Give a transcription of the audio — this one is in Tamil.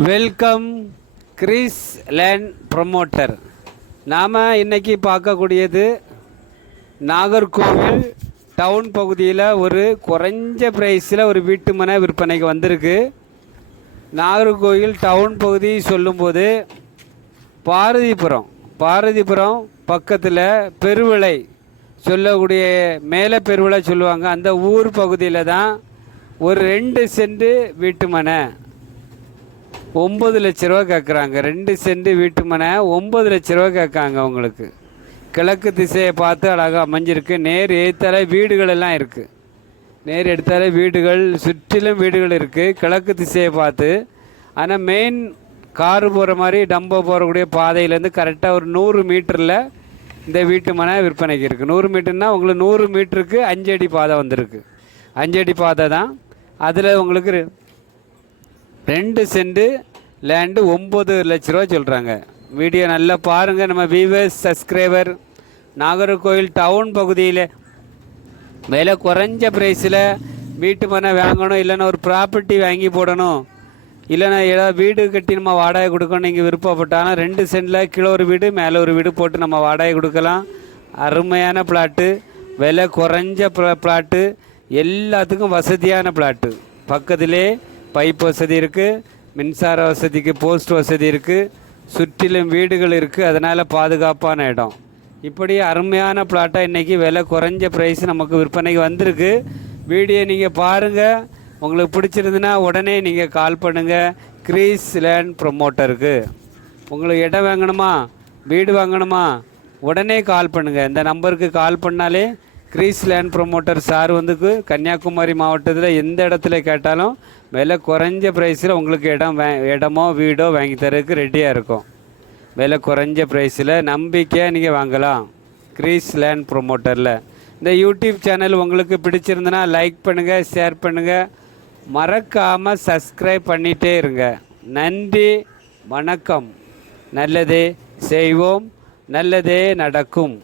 Welcome Chris Land promoter. நாம் இன்றைக்கி பார்க்கக்கூடியது நாகர்கோவில் டவுன் பகுதியில் ஒரு குறைஞ்ச ப்ரைஸில் ஒரு வீட்டு மனை விற்பனைக்கு வந்திருக்கு. நாகர்கோவில் டவுன் பகுதி சொல்லும்போது பாரதிபுரம் பக்கத்தில் பெருவிளை சொல்லக்கூடிய மேலே பெருவிளை சொல்லுவாங்க. அந்த ஊர் பகுதியில் தான் ஒரு 2 சென்ட் வீட்டு மனை 9 லட்ச ரூபா கேட்குறாங்க. 2 சென்ட் வீட்டு மனை 9 லட்ச ரூபா கேட்காங்க. உங்களுக்கு கிழக்கு திசையை பார்த்து அழகாக அமைஞ்சிருக்கு. நேர் எடுத்தாலே வீடுகள் எல்லாம் இருக்குது. நேர் எடுத்தாலே வீடுகள், சுற்றிலும் வீடுகள் இருக்குது கிழக்கு திசையை பார்த்து. ஆனால் மெயின் காரு போகிற மாதிரி டம்போ போகக்கூடிய பாதையிலேருந்து கரெக்டாக ஒரு 100 மீட்டரில் இந்த வீட்டு மனை விற்பனைக்கு இருக்குது. 100 மீட்டர்னால் உங்களுக்கு 100 மீட்டருக்கு 5 அடி பாதை வந்திருக்கு. 5 அடி பாதை தான். அதில் உங்களுக்கு 2 சென்ட் லேண்டு 9 லட்ச ரூபா சொல்கிறாங்க. வீடியோ நல்லா பாருங்கள். நம்ம வியூவர்ஸ், சப்ஸ்கிரைபர், நாகர்கோவில் டவுன் பகுதியில் விலை குறைஞ்ச ப்ரைஸில் வீட்டு மனை வாங்கணும், இல்லைன்னா ஒரு ப்ராப்பர்ட்டி வாங்கி போடணும், இல்லைன்னா ஏதாவது வீடு கட்டி நம்ம வாடகை கொடுக்கணும் நீங்கள் விருப்பப்பட்டாலும் 2 சென்டில் கீழே ஒரு வீடு மேலே ஒரு வீடு போட்டு நம்ம வாடகை கொடுக்கலாம். அருமையான பிளாட்டு, விலை குறைஞ்ச பிளாட்டு, எல்லாத்துக்கும் வசதியான பிளாட்டு. பக்கத்திலே பைப் வசதி இருக்குது, மின்சார வசதிக்கு போஸ்ட் வசதி இருக்குது, சுற்றிலும் வீடுகள் இருக்குது. அதனால் பாதுகாப்பான இடம். இப்படி அருமையான பிளாட்டாக இன்றைக்கி விலை குறைஞ்ச ப்ரைஸ் நமக்கு விற்பனைக்கு வந்திருக்கு. வீடியோ நீங்கள் பாருங்கள். உங்களுக்கு பிடிச்சிருந்துன்னா உடனே நீங்கள் கால் பண்ணுங்கள் கிறிஸ் லேண்ட் ப்ரொமோட்டருக்கு. உங்களுக்கு இடம் வாங்கணுமா, வீடு வாங்கணுமா, உடனே கால் பண்ணுங்கள். இந்த நம்பருக்கு கால் பண்ணாலே Chris Land promoter sir Kanyakumari மாவட்டத்தில் எந்த இடத்துல கேட்டாலும் விலை குறைஞ்ச ப்ரைஸில் உங்களுக்கு இடமோ வீடோ வாங்கி தரதுக்கு ரெடியாக இருக்கும். விலை குறைஞ்ச ப்ரைஸில் நம்பிக்கையாக நீங்கள் வாங்கலாம் கிறிஸ் லேண்ட் ப்ரொமோட்டரில். இந்த யூடியூப் சேனல் உங்களுக்கு பிடிச்சிருந்தனா லைக் பண்ணுங்கள், ஷேர் பண்ணுங்கள், மறக்காமல் சப்ஸ்கிரைப் பண்ணிகிட்டே இருங்க. நன்றி, வணக்கம். நல்லதே செய்வோம், நல்லதே நடக்கும்.